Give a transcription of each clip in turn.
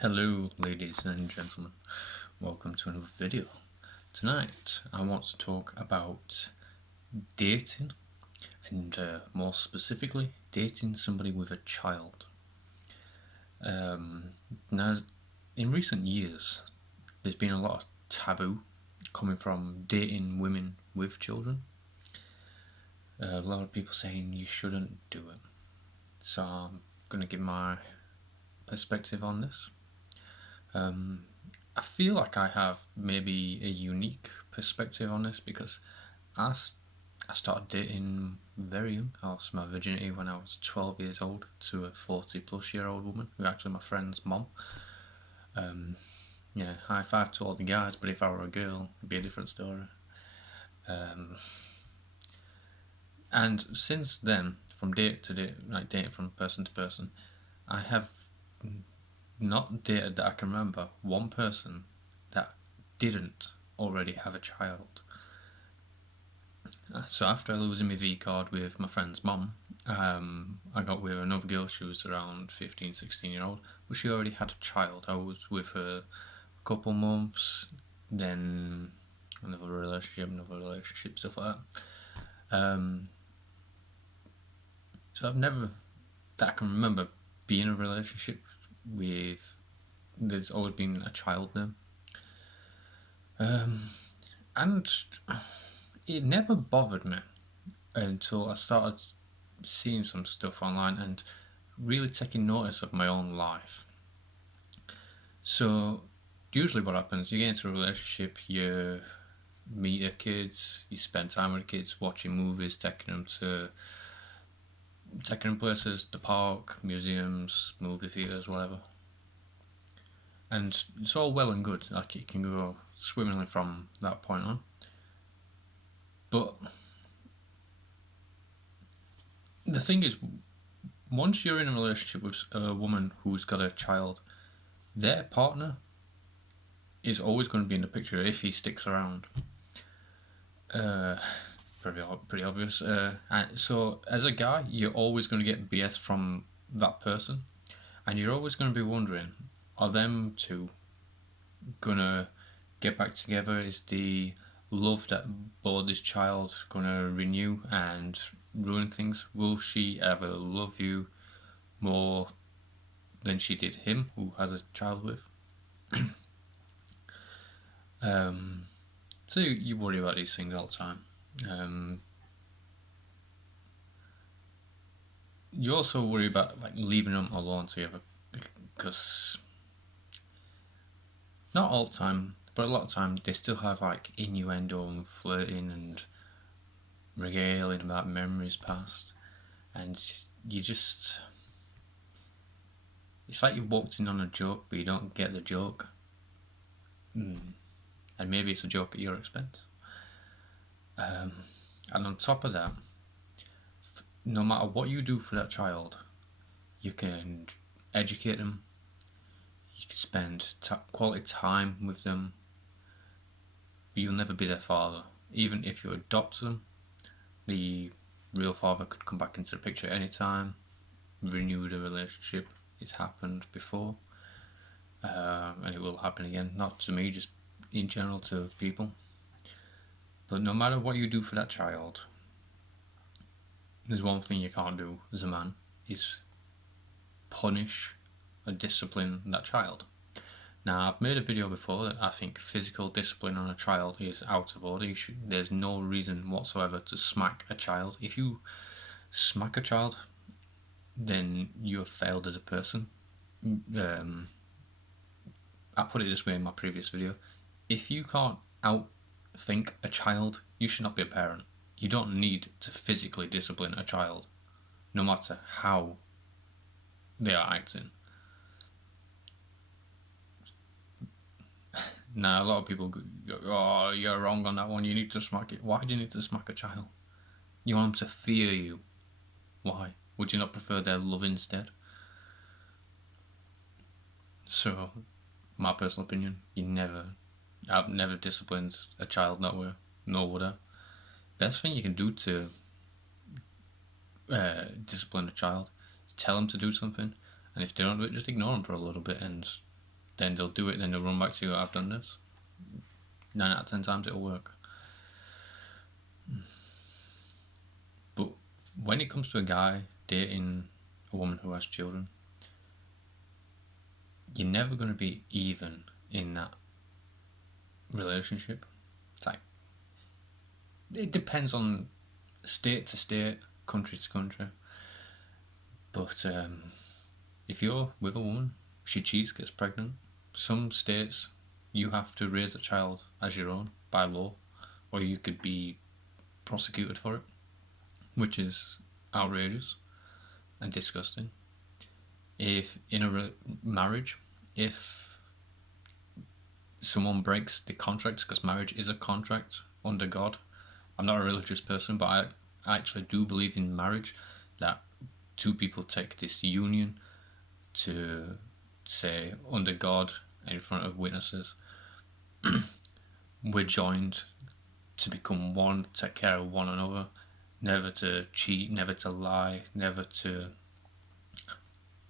Hello, ladies and gentlemen. Welcome to another video. Tonight, I want to talk about dating, and more specifically, dating somebody with a child. Now, in recent years, there's been a lot of taboo coming from dating women with children. A lot of people saying you shouldn't do it. So I'm going to give my perspective on this. I feel like I have maybe a unique perspective on this because I started dating very young. I lost my virginity when I was 12 years old to a 40-plus-year-old woman who actually my friend's mom. Yeah, high five to all the guys, but if I were a girl, it'd be a different story. And since then, from date to date, like dating from person to person, I have not dated that I can remember one person that didn't already have a child. So after losing my V card with my friend's mum, I got with another girl. She was around 15, 16-year-old, but she already had a child. I was with her a couple months, then another relationship, stuff like that. So I've never, that I can remember, being in a relationship with, there's always been a child there. And it never bothered me until I started seeing some stuff online and really taking notice of my own life. So usually what happens, you get into a relationship, you meet your kids, you spend time with the kids, watching movies, taking them places, the park, museums, movie theatres, whatever. And it's all well and good, like it can go swimmingly from that point on. But the thing is, once you're in a relationship with a woman who's got a child, their partner is always going to be in the picture if he sticks around. Pretty obvious. So as a guy, you're always going to get BS from that person, and you're always going to be wondering, are them two gonna get back together? Is the love that bore this child gonna renew and ruin things? Will she ever love you more than she did him, who has a child with? So you worry about these things all the time. You also worry about like leaving them alone together, because not all the time, but a lot of the time they still have like innuendo and flirting and regaling about memories past, and you just, it's like you walked in on a joke but you don't get the joke, and maybe it's a joke at your expense. And on top of that, no matter what you do for that child, you can educate them, you can spend quality time with them, but you'll never be their father. Even if you adopt them, the real father could come back into the picture at any time, renew the relationship. It's happened before, and it will happen again. Not to me, just in general to people. But no matter what you do for that child, there's one thing you can't do as a man, is punish or discipline that child. Now, I've made a video before that I think physical discipline on a child is out of order. There's no reason whatsoever to smack a child. If you smack a child, then you have failed as a person. I put it this way in my previous video. If you can't outthink a child, you should not be a parent. You don't need to physically discipline a child, no matter how they are acting. Now, a lot of people go, oh, you're wrong on that one, you need to smack it. Why do you need to smack a child? You want them to fear you. Why? Would you not prefer their love instead? So, my personal opinion, I've never disciplined a child that way, nor would I. Best thing you can do to discipline a child is tell them to do something, and if they don't do it, just ignore them for a little bit and then they'll do it, then they'll run back to you, I've done this. 9 out of 10 times it'll work. But when it comes to a guy dating a woman who has children, you're never going to be even in that relationship. It's like, it depends on state to state, country to country. But if you're with a woman, she cheats, gets pregnant, some states you have to raise a child as your own by law, or you could be prosecuted for it, which is outrageous and disgusting. If in a marriage, if someone breaks the contract, because marriage is a contract under God, I'm not a religious person, but I actually do believe in marriage, that two people take this union to say under God and in front of witnesses, we're joined to become one, take care of one another, never to cheat, never to lie, never to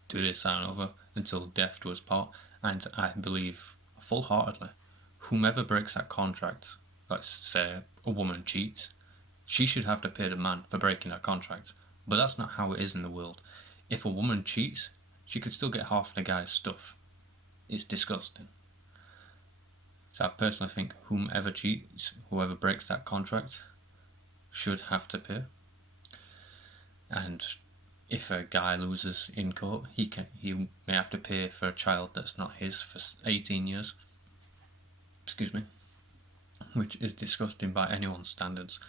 do this and another until death do us part. And I believe full-heartedly, whomever breaks that contract, let's say a woman cheats, she should have to pay the man for breaking that contract. But that's not how it is in the world. If a woman cheats, she could still get half the guy's stuff. It's disgusting. So I personally think whomever cheats, whoever breaks that contract, should have to pay. And if a guy loses in court, he may have to pay for a child that's not his for 18 years. Excuse me. Which is disgusting by anyone's standards.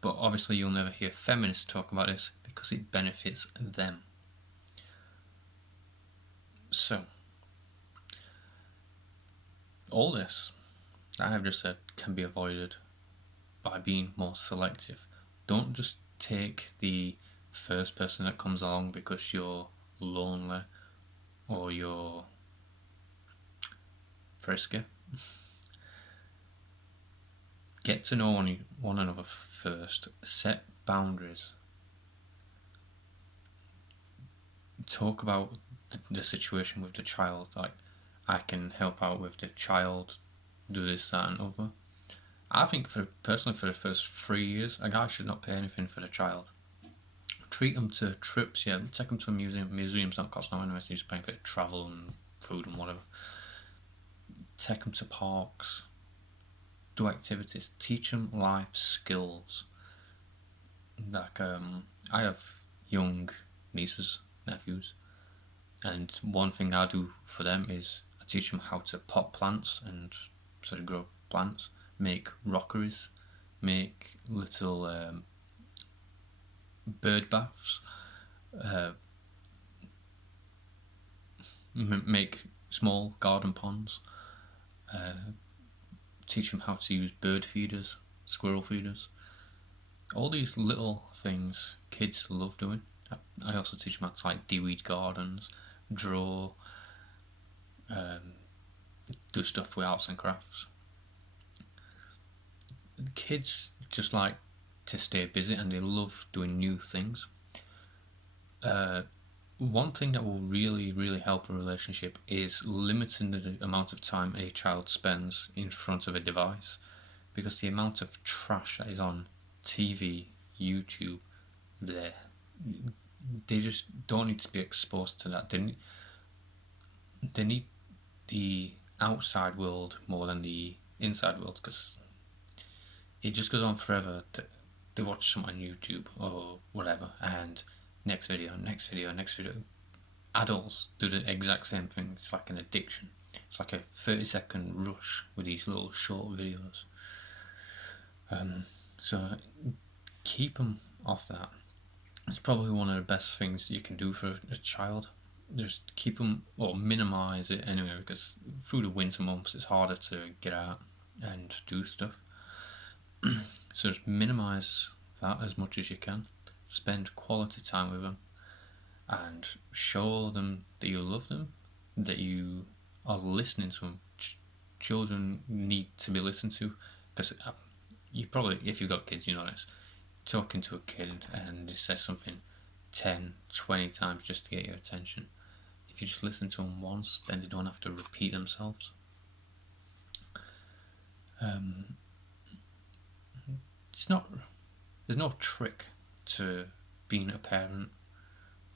But obviously you'll never hear feminists talk about this because it benefits them. So, all this that I have just said can be avoided by being more selective. Don't just take the first person that comes along because you're lonely or you're frisky. Get to know one another first. Set boundaries. Talk about the situation with the child. Like, I can help out with the child, do this, that, and other. I think personally for the first 3 years, a guy should not pay anything for the child. Treat them to trips, yeah. Take them to a museum. Museums don't cost no anyway, so you're just paying for travel and food and whatever. Take them to parks. Do activities. Teach them life skills. Like, I have young nieces, nephews, and one thing I do for them is I teach them how to pot plants and sort of grow plants, make rockeries, make little bird baths, make small garden ponds, teach them how to use bird feeders, squirrel feeders. All these little things kids love doing. I also teach them how to like de-weed gardens, draw, do stuff with arts and crafts. Kids just like to stay busy and they love doing new things. One thing that will really, really help a relationship is limiting the amount of time a child spends in front of a device, because the amount of trash that is on TV, YouTube, they just don't need to be exposed to that. They need the outside world more than the inside world, because it just goes on forever. They watch something on YouTube or whatever, and next video. Adults do the exact same thing. It's like an addiction. It's like a 30-second rush with these little short videos. So keep them off that. It's probably one of the best things you can do for a child. Just keep them, or minimise it anyway, because through the winter months it's harder to get out and do stuff. So just minimise that as much as you can. Spend quality time with them and show them that you love them, that you are listening to them. Children need to be listened to, because you probably, if you've got kids, you know this, talking to a kid and he says something 10, 20 times just to get your attention. if you just listen to them once, then they don't have to repeat themselves. There's no trick to being a parent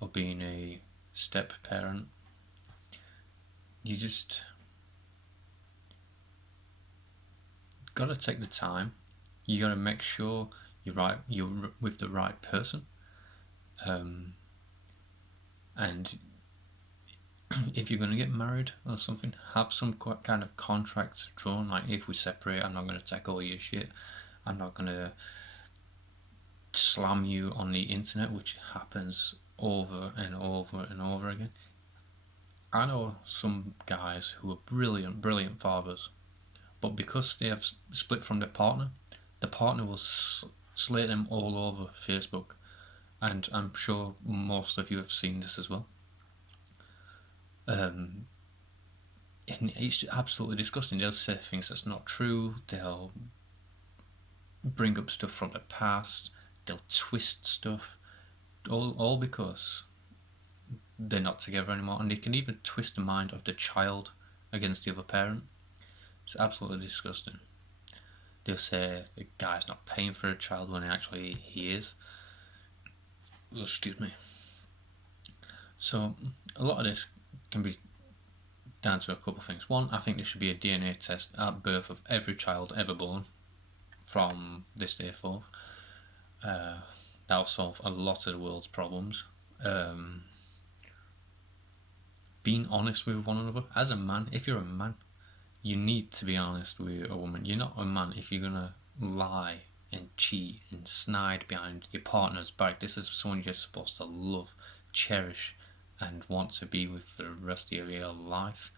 or being a step parent. You just gotta take the time. You gotta make sure you're with the right person. And if you're gonna get married or something, have some kind of contract drawn. Like, if we separate, I'm not gonna take all your shit. I'm not gonna slam you on the internet, which happens over and over and over again. I know some guys who are brilliant fathers, but because they have split from their partner, the partner will slate them all over Facebook, and I'm sure most of you have seen this as well. And it's absolutely disgusting. They'll say things that's not true. They'll bring up stuff from the past. They'll twist stuff, all because they're not together anymore. And they can even twist the mind of the child against the other parent. It's absolutely disgusting. They'll say the guy's not paying for a child when actually he is. Oh, excuse me. So a lot of this can be down to a couple of things. One, I think there should be a DNA test at birth of every child ever born from this day forth. That'll solve a lot of the world's problems. Being honest with one another. As a man, if you're a man, you need to be honest with a woman. You're not a man if you're gonna lie and cheat and snide behind your partner's back. This is someone you're supposed to love, cherish, and want to be with for the rest of your life.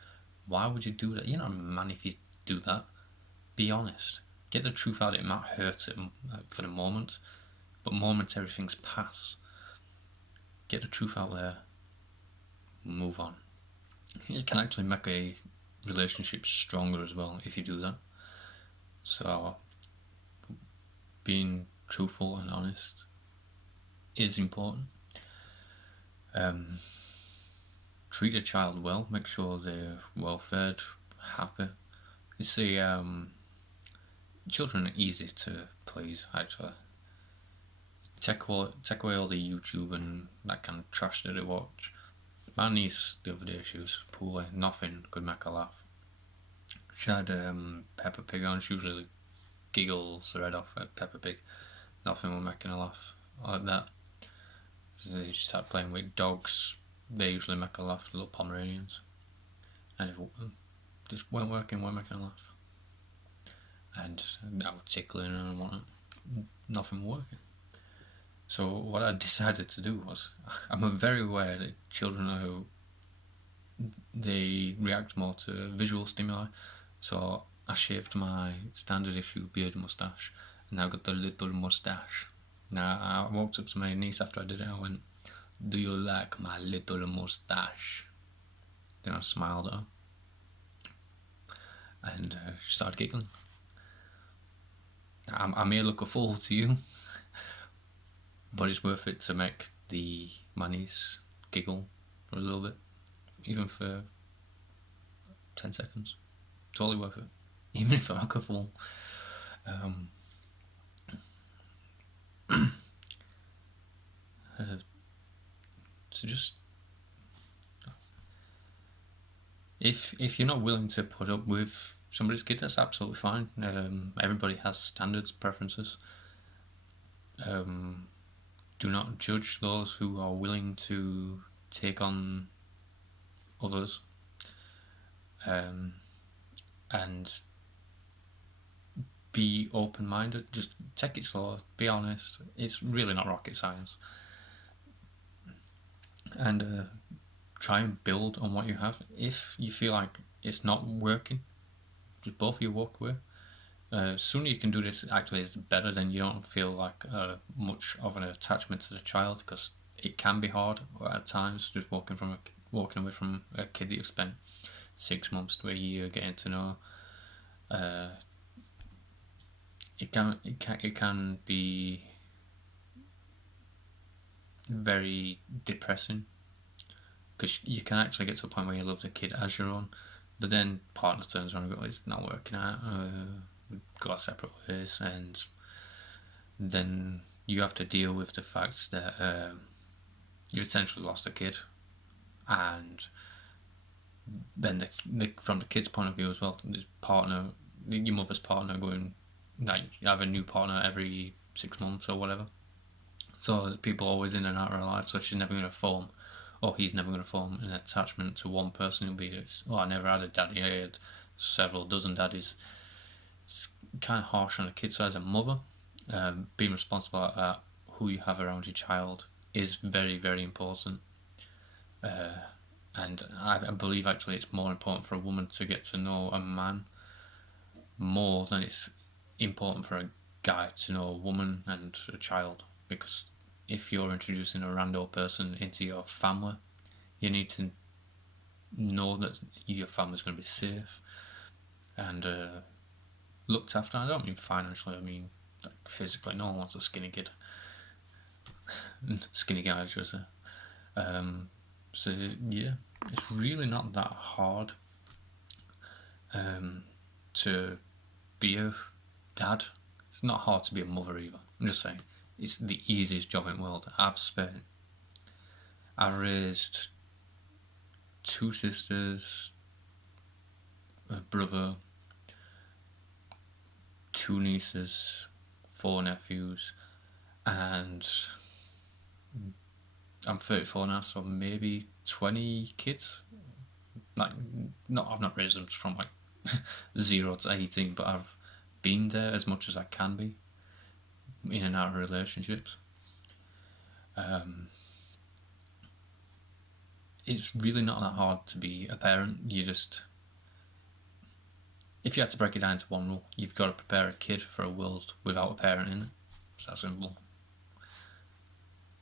Why would you do that? You're not a man if you do that. Be honest. Get the truth out. It might hurt it for the moment, but momentary things pass. Get the truth out there. Move on. It can actually make a relationship stronger as well if you do that. So being truthful and honest is important. Treat a child well. Make sure they're well fed, happy. You see, children are easy to please, actually. Take away all the YouTube and that kind of trash that they watch. My niece the other day, she was poorly. Nothing could make her laugh. She had Peppa Pig on. She usually giggles her head off at Peppa Pig. Nothing was making her laugh like that. She started playing with dogs. They usually make her laugh, the little Pomeranians. And it just weren't making her laugh. And I was tickling her and whatnot. Nothing working. So what I decided to do was, I'm very aware that children they react more to visual stimuli. So I shaved my standard issue beard moustache, and I got the little moustache. Now I walked up to my niece after I did it. I went, "Do you like my little moustache?" Then I smiled at her, and she started giggling. I may look a fool to you, but it's worth it to make my niece giggle for a little bit, even for 10 seconds. Totally worth it, even if I look a fool. So just, if you're not willing to put up with somebody's kid, that's absolutely fine. Everybody has standards, preferences. Do not judge those who are willing to take on others. And be open-minded. Just take it slow. Be honest. It's really not rocket science. And try and build on what you have. If you feel like it's not working, just both of you walk away. Sooner you can do this, actually, is better. Then you don't feel like much of an attachment to the child, because it can be hard at times, just walking away from a kid that you've spent 6 months to a year getting to know. It can be very depressing, because you can actually get to a point where you love the kid as your own, but then partner turns around and goes, it's not working out, we go our separate ways, and then you have to deal with the fact that you've essentially lost a kid, and then from the kid's point of view as well, his partner, your mother's partner, going like you have a new partner every 6 months or whatever. So people are always in and out of her life, so she's never going to form, or he's never going to form an attachment to one person. It'll be, oh, I never had a daddy, I had several dozen daddies. It's kind of harsh on the kid. So as a mother, being responsible at who you have around your child is very, very important. And I believe actually it's more important for a woman to get to know a man more than it's important for a guy to know a woman and a child. Because if you're introducing a rando person into your family, you need to know that your family's going to be safe and looked after. I don't mean financially, I mean like physically. No one wants a skinny kid. Skinny guy, I should say. So yeah, it's really not that hard to be a dad. It's not hard to be a mother either. I'm just saying, it's the easiest job in the world. I raised 2 sisters, a brother, 2 nieces, 4 nephews, and I'm 34 now, so maybe 20 kids. Like, I've not raised them from like 0 to 18, but I've been there as much as I can be in and out of relationships. It's really not that hard to be a parent. If you had to break it down to one rule, you've got to prepare a kid for a world without a parent in it. It's that simple.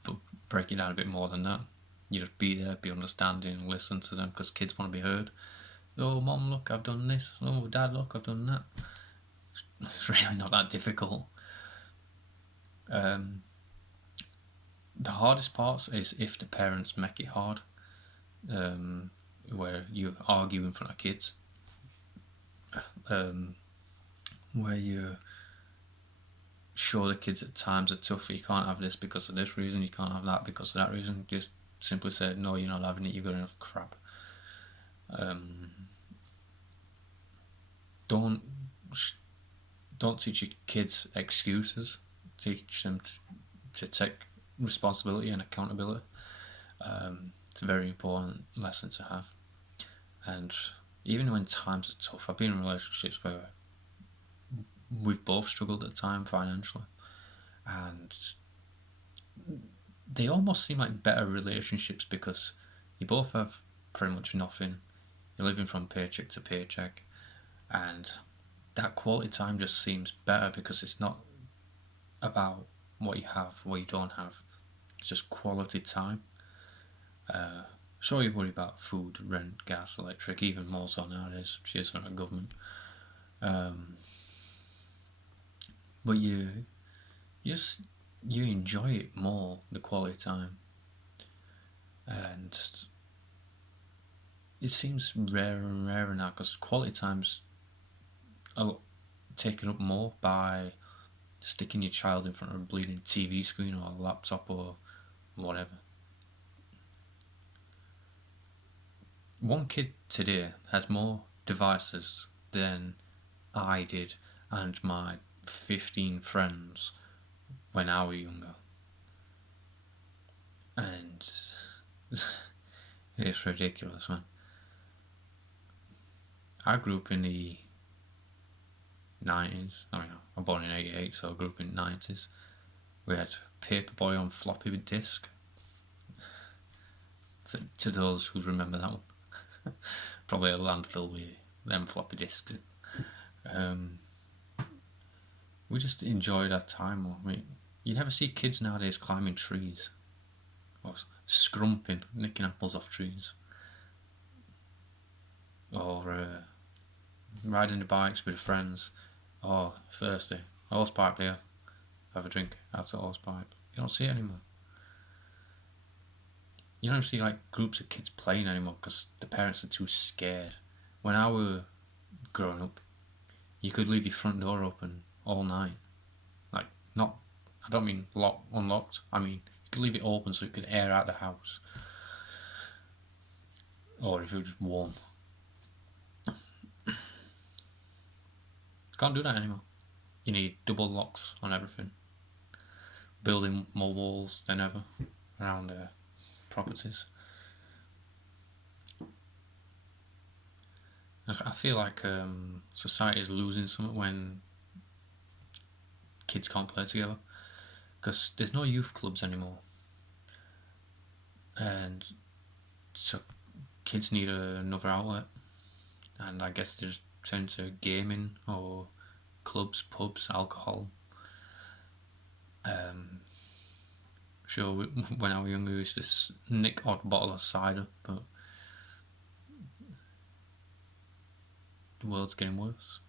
But break it down a bit more than that. You just be there, be understanding, listen to them, because kids want to be heard. Oh, mom, look, I've done this. Oh, dad, look, I've done that. It's really not that difficult. The hardest parts is if the parents make it hard, where you argue in front of kids, where you show the kids at times are tough. You can't have this because of this reason, you can't have that because of that reason. Just simply say, no, you're not having it, you've got enough crap. Don't teach your kids excuses. Teach them to take responsibility and accountability. It's a very important lesson to have. And even when times are tough, I've been in relationships where we've both struggled at the time financially, and they almost seem like better relationships because you both have pretty much nothing. You're living from paycheck to paycheck, and that quality time just seems better because it's not about what you have, what you don't have. It's just quality time. Sure, you worry about food, rent, gas, electric, even more so nowadays. Cheers for the government. But you enjoy it more, the quality time. And it seems rarer and rarer now because quality time's taken up more by sticking your child in front of a bleeding TV screen or a laptop or whatever. One kid today has more devices than I did and my 15 friends when I was younger. And it's ridiculous, man. I grew up in the 90s. I was born in 88, so I grew up in the 90s. We had Paperboy on floppy disk. To those who remember that one. Probably a landfill with them floppy disks. We just enjoyed our time. I mean, you never see kids nowadays climbing trees or scrumping, nicking apples off trees, or riding the bikes with friends. Oh, thirsty. Horse pipe here. Have a drink. That's a horse pipe. You don't see it anymore. you don't see like groups of kids playing anymore because the parents are too scared. When I were growing up, you could leave your front door open all night. Like, not, I don't mean unlocked. I mean, you could leave it open so it could air out the house. Or if it was warm. Can't do that anymore. You need double locks on everything. Building more walls than ever around properties. I feel like society is losing something when kids can't play together, because there's no youth clubs anymore, and so kids need another outlet, and I guess they just turn to gaming or clubs, pubs, alcohol. Sure, when I was younger, we used to nick odd bottle of cider, but the world's getting worse.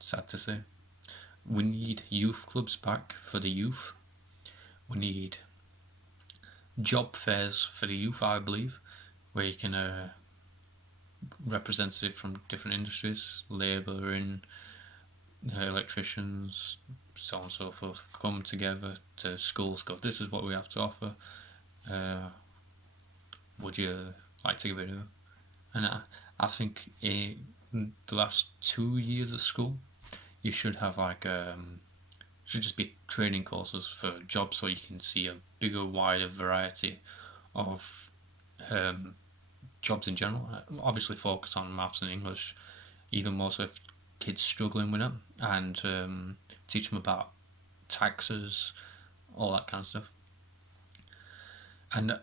Sad to say. We need youth clubs back for the youth. We need job fairs for the youth, I believe, where you can representative from different industries, labour and electricians, so on and so forth, come together to schools, go, this is what we have to offer. Would you like to give it a go? And I think the last 2 years of school, you should have like should just be training courses for jobs, so you can see a bigger, wider variety of jobs in general. Obviously, focus on maths and English, even more so if kids struggling with it, and teach them about taxes, all that kind of stuff. And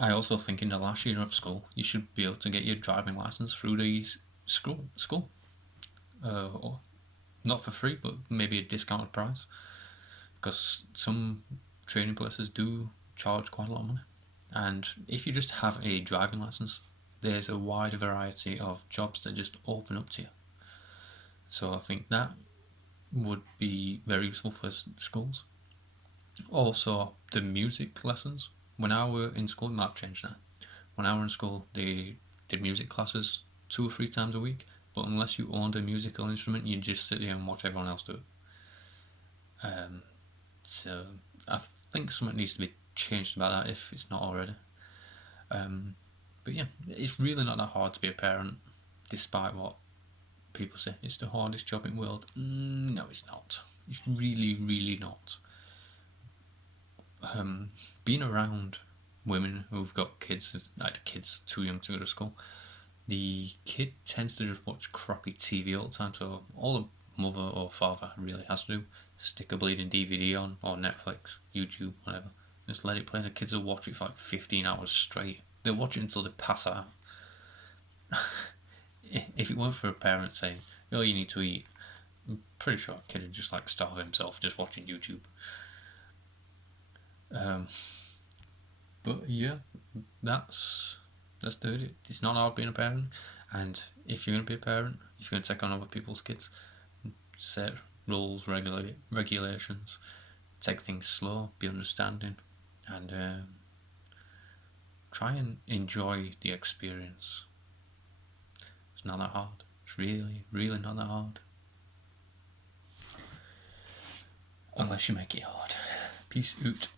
I also think in the last year of school, you should be able to get your driving license through the school. Or not for free, but maybe a discounted price, because some training places do charge quite a lot of money. And if you just have a driving license, there's a wide variety of jobs that just open up to you. So I think that would be very useful for schools. Also, the music lessons. When I were in school, it might have changed now. When I were in school, they did music classes 2 or 3 times a week, but unless you owned a musical instrument, you'd just sit there and watch everyone else do it. So I think something needs to be changed about that if it's not already. But yeah, it's really not that hard to be a parent, despite what people say. It's the hardest job in the world. No, it's not. It's really, really not. Being around women who've got kids, like kids too young to go to school, the kid tends to just watch crappy TV all the time. So all a mother or father really has to do, stick a bleeding DVD on, or Netflix, YouTube, whatever. Just let it play. The kids will watch it for like 15 hours straight. They'll watch it until they pass out. If it weren't for a parent saying, "Oh, you need to eat," I'm pretty sure a kid would just like starve himself just watching YouTube. But yeah, that's it. It's not hard being a parent, and if you're gonna be a parent, if you're gonna take on other people's kids, set rules, regulations, take things slow, be understanding, and try and enjoy the experience. It's not that hard. It's really, really not that hard. Unless you make it hard. Peace out.